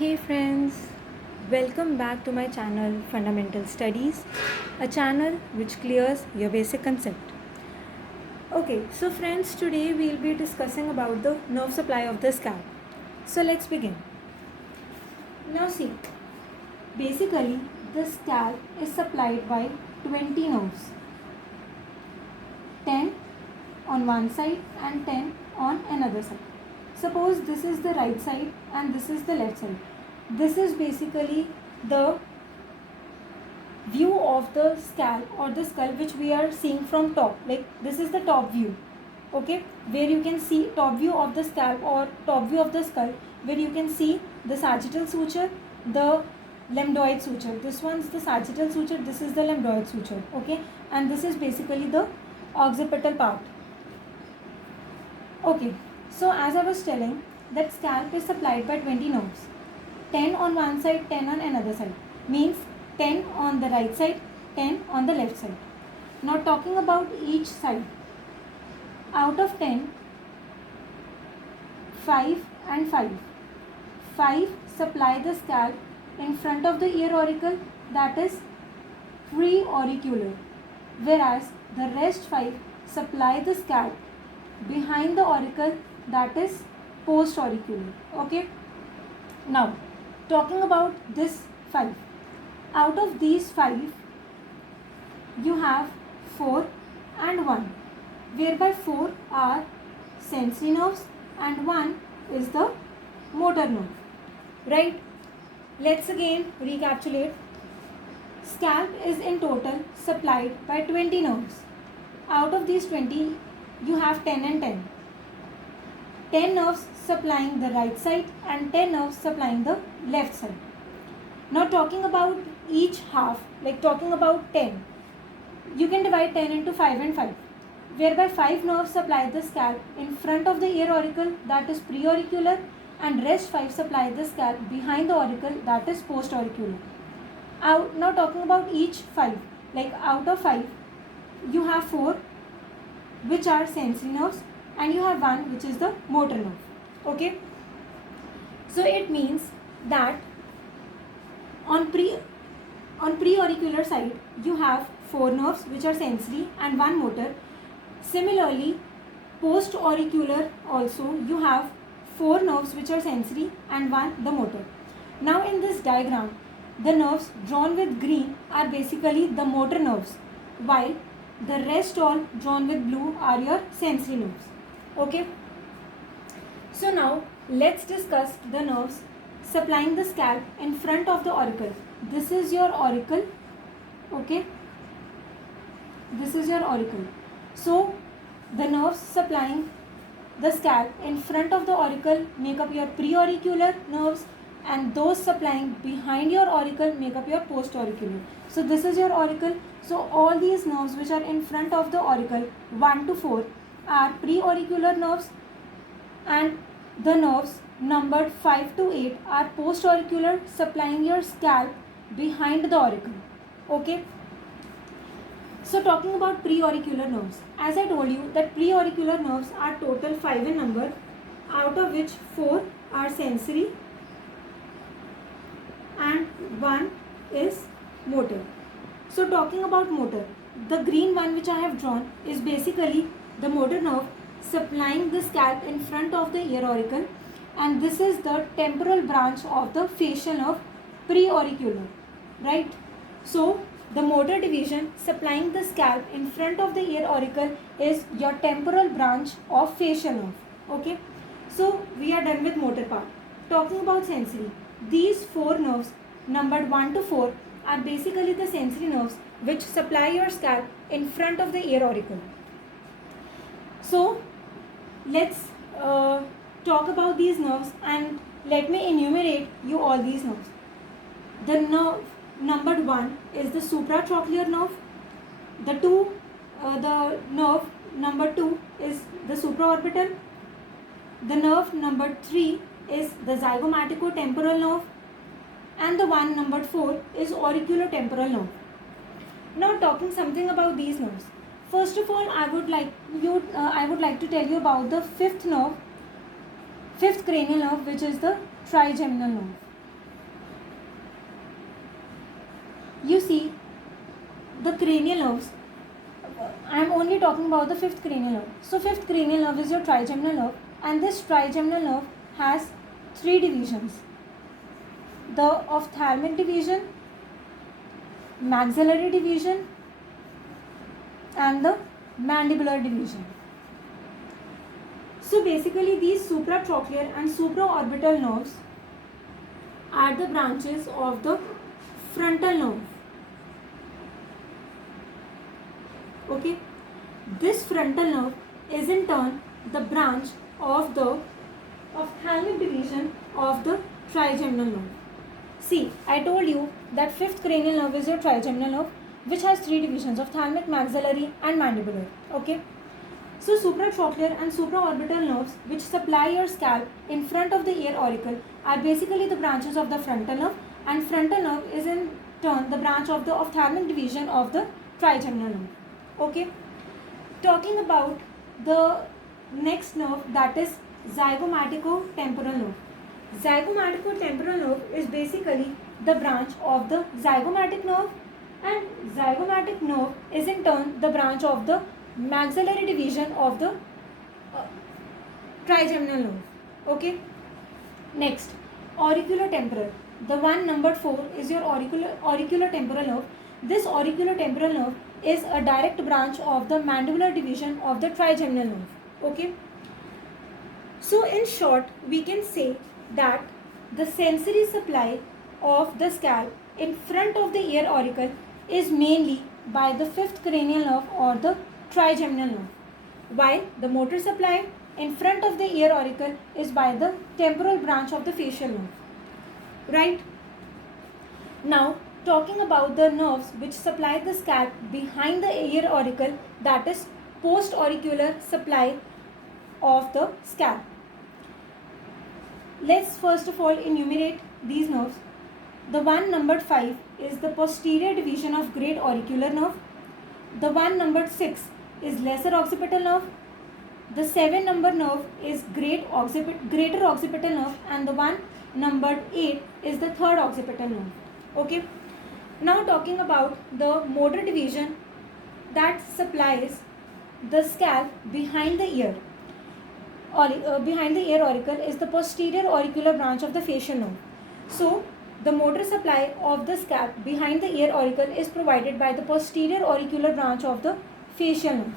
Hey friends, welcome back to my channel Fundamental Studies, a channel which clears your basic concept. Okay, so friends, today we'll be discussing about the nerve supply of the scalp. So let's begin. Now see, basically the scalp is supplied by 20 nerves, 10 on one side and 10 on another side. Suppose this is the right side and this is the left side. This is basically the view of the scalp or the skull which we are seeing from top. Like this is the top view, okay, where you can see top view of the scalp or top view of the skull, where you can see the sagittal suture, the lambdoid suture. This one's the sagittal suture, this is the lambdoid suture, okay, and this is basically the occipital part. Okay, so as I was telling, that scalp is supplied by 20 nerves, 10 on one side, 10 on another side, means 10 on the right side, 10 on the left side. Now talking about each side, out of 10, 5 and 5. 5 supply the scalp in front of the ear auricle, that is pre-auricular, whereas the rest 5 supply the scalp behind the auricle, that is post-auricular. Okay. Now talking about this 5, out of these 5 you have 4 and 1, whereby 4 are sensory nerves and 1 is the motor nerve, right? Let's again recapitulate. Scalp is in total supplied by 20 nerves. Out of these 20 you have 10 and 10. 10 nerves supplying the right side and 10 nerves supplying the left side. Now talking about each half, like talking about 10, you can divide 10 into 5 and 5, whereby 5 nerves supply the scalp in front of the ear auricle, that is preauricular, and rest 5 supply the scalp behind the auricle, that is postauricular. Now talking about each 5, like out of 5 you have 4 which are sensory nerves and you have 1 which is the motor nerve. Okay, so it means that on preauricular side you have 4 nerves which are sensory and 1 motor. Similarly, post-auricular also you have 4 nerves which are sensory and 1 the motor. Now in this diagram, the nerves drawn with green are basically the motor nerves, while the rest all drawn with blue are your sensory nerves. Okay. So now let's discuss the nerves supplying the scalp in front of the auricle. This is your auricle, okay, this is your auricle. So the nerves supplying the scalp in front of the auricle make up your preauricular nerves, and those supplying behind your auricle make up your postauricular. So this is your auricle. So all these nerves which are in front of the auricle 1 to 4 are preauricular nerves, and the nerves numbered 5 to 8 are postauricular, supplying your scalp behind the auricle. Okay. So talking about preauricular nerves, as I told you that preauricular nerves are total 5 in number, out of which 4 are sensory and 1 is motor. So talking about motor, the green one which I have drawn is basically the motor nerve supplying the scalp in front of the ear auricle, and this is the temporal branch of the facial nerve, preauricular, right? So the motor division supplying the scalp in front of the ear auricle is your temporal branch of facial nerve. Okay, so we are done with motor part. Talking about sensory, these 4 nerves numbered 1 to 4 are basically the sensory nerves which supply your scalp in front of the ear auricle. So let's talk about these nerves and let me enumerate you all these nerves. The nerve numbered 1 is the supratrochlear nerve. The nerve number 2 is the supraorbital. The nerve number 3 is the zygomaticotemporal nerve, and the one numbered 4 is auriculotemporal nerve. Now talking something about these nerves. First of all, I would like to tell you about the fifth nerve, fifth cranial nerve, which is the trigeminal nerve. you see the cranial nerves. I am only talking about the fifth cranial nerve. So fifth cranial nerve is your trigeminal nerve, and this trigeminal nerve has three divisions: the ophthalmic division, maxillary division, and the mandibular division. So basically these supratrochlear and supraorbital nerves are the branches of the frontal nerve. Okay, this frontal nerve is in turn the branch of the ophthalmic division of the trigeminal nerve. See, I told you that fifth cranial nerve is your trigeminal nerve, which has three divisions: ophthalmic, maxillary, and mandibular. Okay. So supratrochlear and supraorbital nerves, which supply your scalp in front of the ear auricle, are basically the branches of the frontal nerve, and frontal nerve is in turn the branch of the ophthalmic division of the trigeminal nerve. Okay. Talking about the next nerve, that is zygomaticotemporal nerve. Zygomaticotemporal nerve is basically the branch of the zygomatic nerve, and zygomatic nerve is in turn the branch of the maxillary division of the trigeminal nerve. Okay. Next, auriculotemporal. The one numbered 4 is your auriculotemporal nerve. This auriculotemporal nerve is a direct branch of the mandibular division of the trigeminal nerve. Okay. So in short, we can say that the sensory supply of the scalp in front of the ear auricle is mainly by the fifth cranial nerve or the trigeminal nerve, while the motor supply in front of the ear auricle is by the temporal branch of the facial nerve. Right? Now, talking about the nerves which supply the scalp behind the ear auricle, that is post-auricular supply of the scalp. Let's first of all enumerate these nerves. The one numbered 5 is the posterior division of great auricular nerve. The one numbered 6 is lesser occipital nerve. The 7 number nerve is greater occipital nerve, and the one numbered 8 is the third occipital nerve. Okay. Now talking about the motor division that supplies the scalp behind the ear. Behind the ear auricle is the posterior auricular branch of the facial nerve. So the motor supply of the scalp behind the ear auricle is provided by the posterior auricular branch of the facial nerve.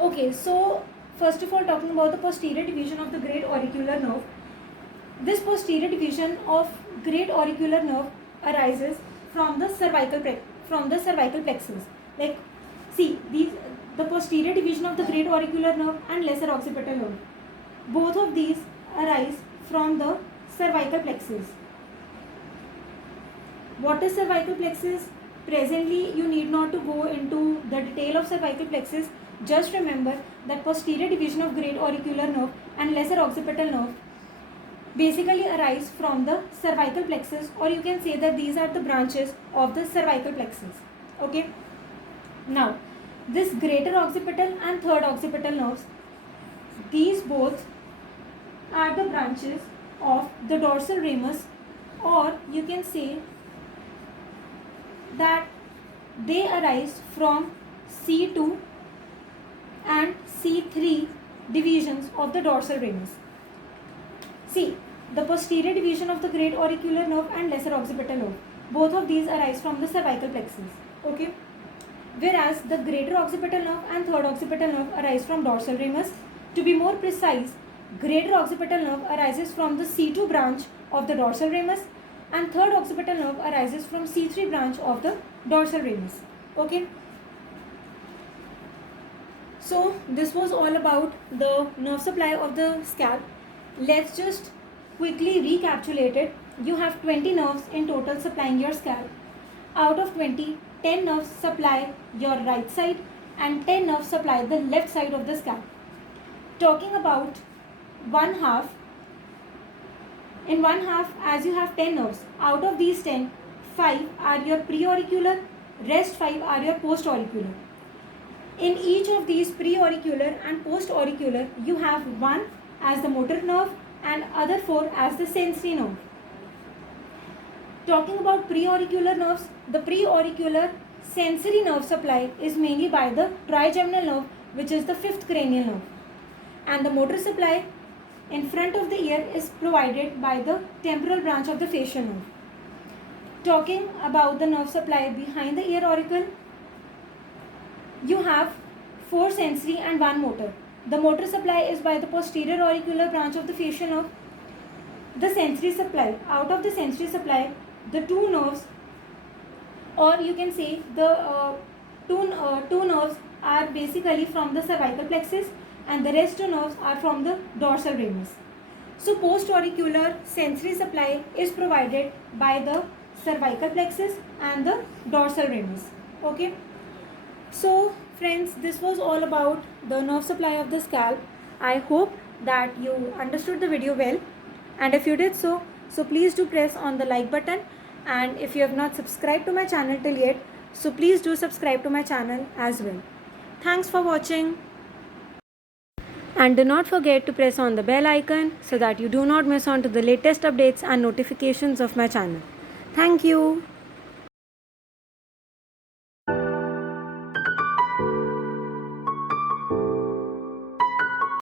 Okay, so first of all, talking about the posterior division of the great auricular nerve. This posterior division of great auricular nerve arises from the cervical plexus. Like, see, the posterior division of the great auricular nerve and lesser occipital nerve, both of these arise from the cervical plexus. What is cervical plexus? Presently, you need not to go into the detail of cervical plexus. Just remember that posterior division of great auricular nerve and lesser occipital nerve basically arise from the cervical plexus, or you can say that these are the branches of the cervical plexus. Okay. Now, this greater occipital and third occipital nerves, these both are the branches of the dorsal ramus, or you can say that they arise from C2 and C3 divisions of the dorsal ramus. See, the posterior division of the great auricular nerve and lesser occipital nerve, both of these arise from the cervical plexus. Okay. Whereas the greater occipital nerve and third occipital nerve arise from dorsal ramus. To be more precise, greater occipital nerve arises from the C2 branch of the dorsal ramus, and third occipital nerve arises from C3 branch of the dorsal ramus. Okay. So this was all about the nerve supply of the scalp. Let's just quickly recapitulate it. You have 20 nerves in total supplying your scalp. Out of 20, 10 nerves supply your right side and 10 nerves supply the left side of the scalp. Talking about one half, in one half, as you have 10 nerves, out of these 10, 5 are your preauricular, rest 5 are your postauricular. In each of these preauricular and postauricular, you have one as the motor nerve and other 4 as the sensory nerve. Talking about preauricular nerves, the preauricular sensory nerve supply is mainly by the trigeminal nerve, which is the fifth cranial nerve, and the motor supply in front of the ear is provided by the temporal branch of the facial nerve. Talking about the nerve supply behind the ear auricle, you have 4 sensory and 1 motor. The motor supply is by the posterior auricular branch of the facial nerve. The sensory supply, out of the sensory supply, the 2 nerves, or you can say the two nerves are basically from the cervical plexus, and the rest 2 nerves are from the dorsal ramus. So post-auricular sensory supply is provided by the cervical plexus and the dorsal ramus. Okay. So friends, this was all about the nerve supply of the scalp. I hope that you understood the video well, and if you did so please do press on the like button, and if you have not subscribed to my channel till yet, so please do subscribe to my channel as well. Thanks for watching, and do not forget to press on the bell icon so that you do not miss on to the latest updates and notifications of my channel. Thank you.